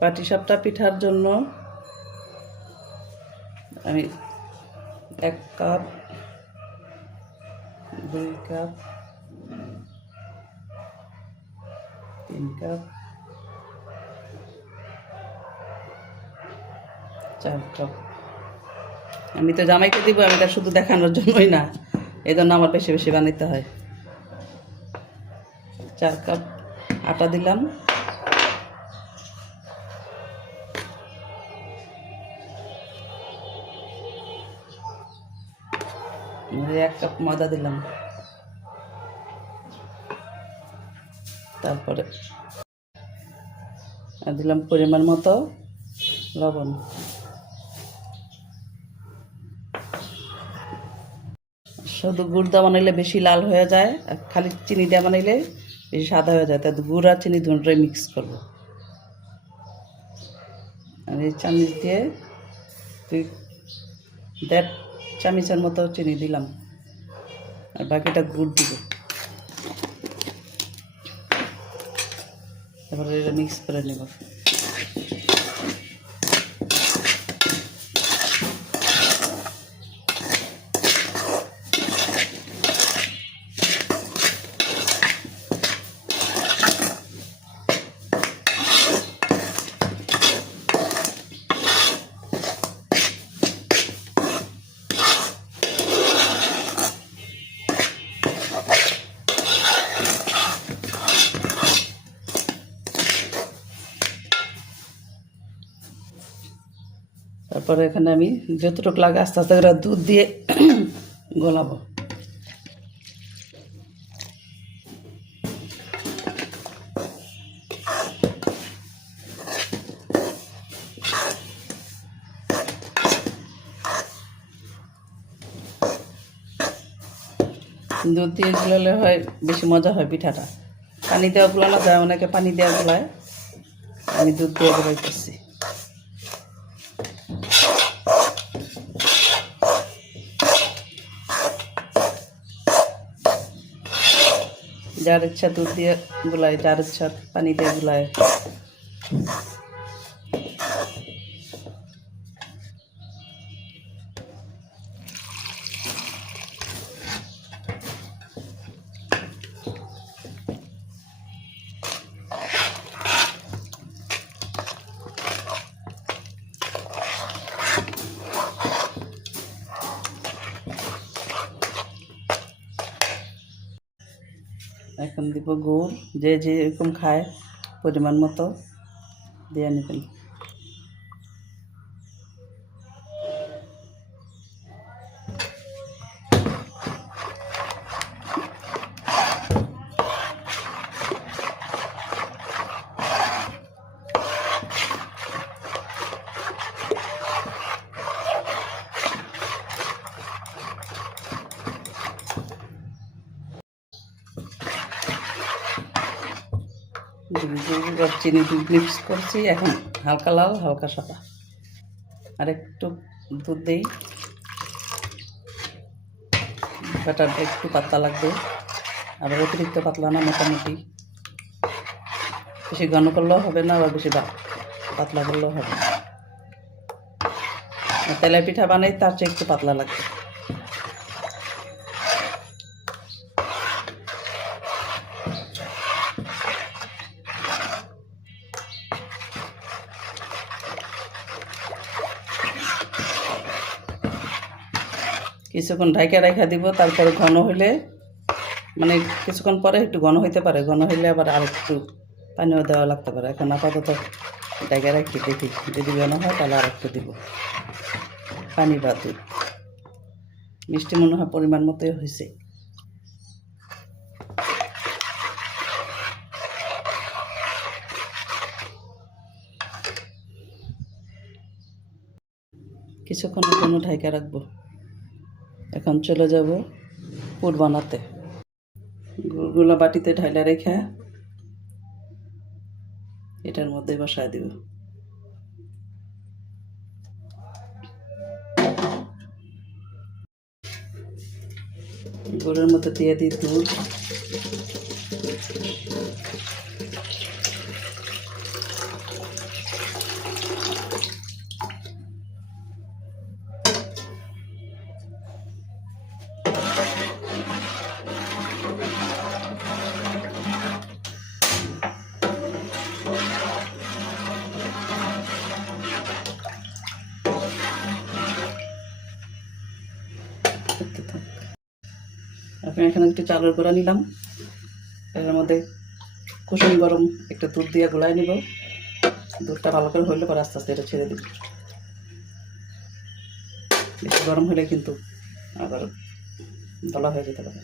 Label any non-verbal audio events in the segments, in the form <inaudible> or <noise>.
পাটিসাপটা পিঠার জন্য আমি এক কাপ, দুই কাপ, তিন কাপ, চার কাপ। আমি তো জামাইকে দিব, আমি শুধু দেখানোর জন্যই না এই জন্য আমার বেশি বেশি বানাইতে হয়। চার কাপ আটা দিলাম। এই এক কাপ ময়দা দিলাম। তারপরে আর দিলাম পরিমাণ মতো লবণ। শুধু গুড় দেওয়া বানাইলে বেশি লাল হয়ে যায়, আর খালি চিনি দেওয়া বানাইলে বেশি সাদা হয়ে যায়। তাই গুড় আর চিনি দুটোই মিক্স করব। আর এই চামচ দিয়ে তুই দেড় চামচের মতো চিনি দিলাম। আর বাকিটা গুড় দিব। তারপরে এটা মিক্স করে নেব। তারপরে এখানে আমি যতটুকু লাগে আস্তে আস্তে করে দুধ দিয়ে <clears throat> গলাবো। দুধ দিয়ে গুলালে হয়, বেশি মজা হয় পিঠাটা। পানি দেওয়া গুলানো যায় অনেকে পানি দেওয়া গুলায়। আমি দুধ দিয়ে গুলাইতেছি। যার ইচ্ছা দুধ দিয়ে গুলায় যার ইচ্ছা পানি দিয়ে গুলায় এখন দিব গুড় যে যেরকম খায় পরিমাণ মতো দিয়ে নেবেন। চিনি দুধ মিক্স করছি, এখন হালকা লাল, হালকা সাদা। আর একটু দুধ দিই। ব্যাটারটা একটু পাতলা লাগবে আবার অতিরিক্ত পাতলা না, মোটামুটি। বেশি ঘন করলেও হবে না, আবার বেশি পাতলা করলেও হবে না। আর তেলে পিঠা বানাই, তার চেয়ে একটু পাতলা লাগবে। কিছুক্ষণ ঢাইকা রেখা দিব, তারপরে ঘন হইলে মানে কিছুক্ষণ পরে একটু ঘন হইতে পারে, ঘন হইলে আবার আর একটু পানিও দেওয়া লাগতে পারে। এখন আপাতত ঢাইকা রাখি, দেখি যদি ঘন হয় তাহলে আর একটু দিব। পানি বা দুধ মিষ্টি মনে হয় পরিমাণ মতোই হয়েছে কিছুক্ষণের জন্য ঢাইকা রাখব। এখন চলে যাব পুর বানাতে। গুড়গুলো বাটিতে ঢাইলা রেখে এটার মধ্যে বসায় দিব। গুড়ের মধ্যে দিয়ে দিই দুধ। এখন এখানে একটু চালের গুঁড়া নিলাম। এর মধ্যে কুসুম গরম একটু দুধ দিয়ে গুলাই নিব। দুধটা ভালো করে হইলে পরে আস্তে আস্তে এটা ছেড়ে দিব। বেশি গরম হলে কিন্তু আবার দলা হয়ে যেতে পারে।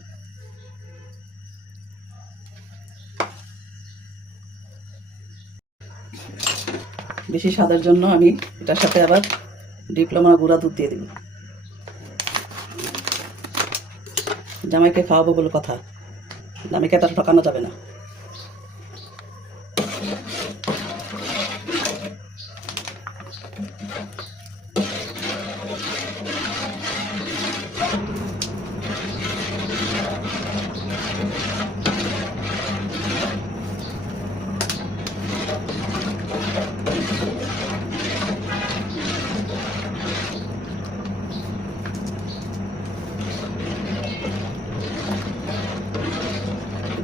বেশি স্বাদের জন্য আমি এটার সাথে আবার ডিপ্লোমা গুঁড়া দুধ দিয়ে দিব। জামাইকে খাওয়াবো বলে কথা। জামাইকে তার ঠকানো যাবে না।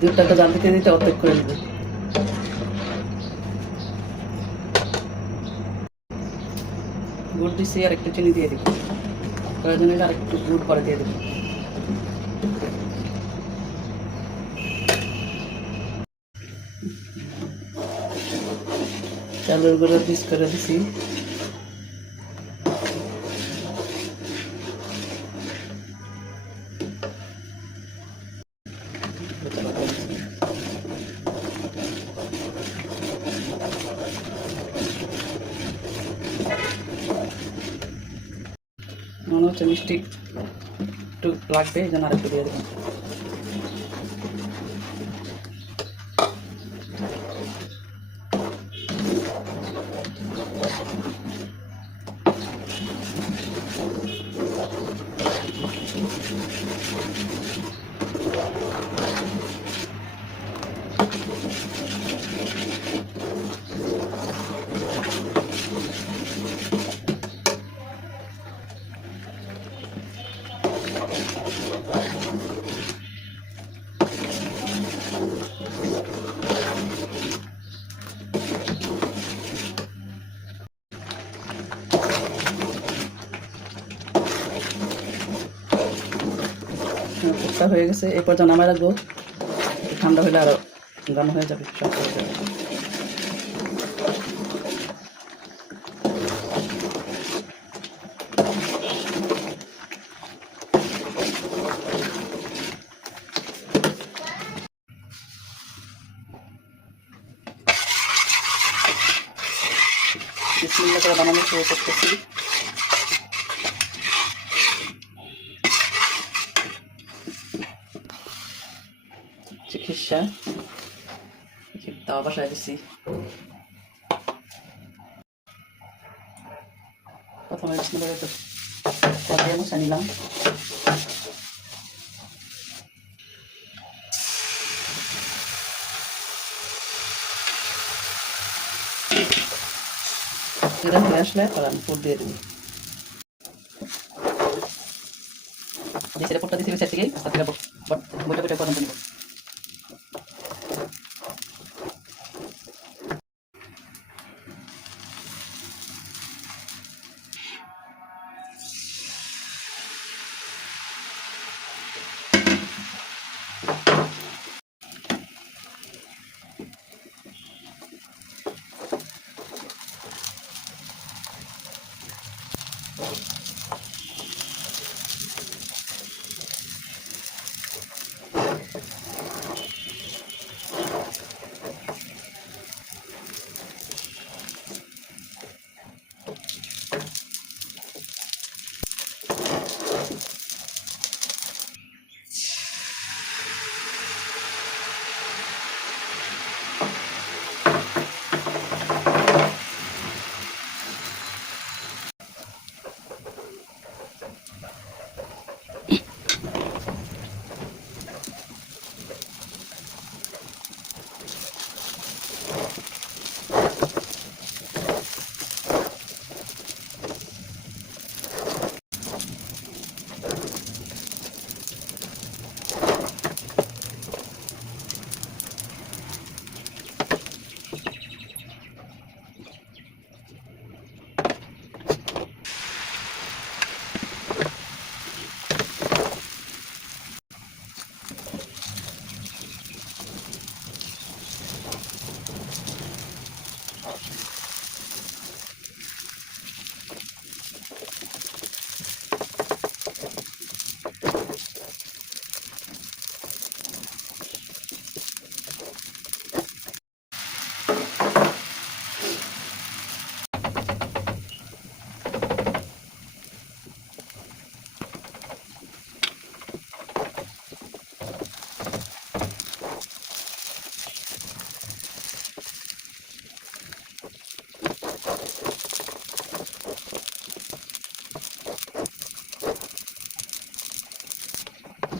দুধটাকে জাল দিতে দিতে অর্ধেক করে নেব গুড় দিচ্ছি আর একটু চিনি দিয়ে দিব প্রয়োজন হলে আর একটু গুড় পরে দিয়ে দেবো চালের গুঁড়ো পিস করে দিছি। মনে হচ্ছে মিষ্টি একটু লাগবে এই জন্য আরেকটু দিয়ে দেবেন ফুটটা হয়ে গেছে এই পর্যন্ত রাখব। ঠান্ডা হলে আরও গান হয়ে যাবে, সব হয়ে যাবে। করে বানানো শুরু করতেছি। চিকিৎসা তাও বাসায় দিছি প্রথমে বিসমিল্লাহ একটু তেল দিয়ে মুছে নিলাম এটা হয়ে আসলে আমি ফুট দিয়ে দেবো যে সেটা ফুটটা দিয়েছি সেটা থেকেই আস্তে আস্তে বইটা বইটা পর্যন্ত নেব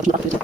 Love it.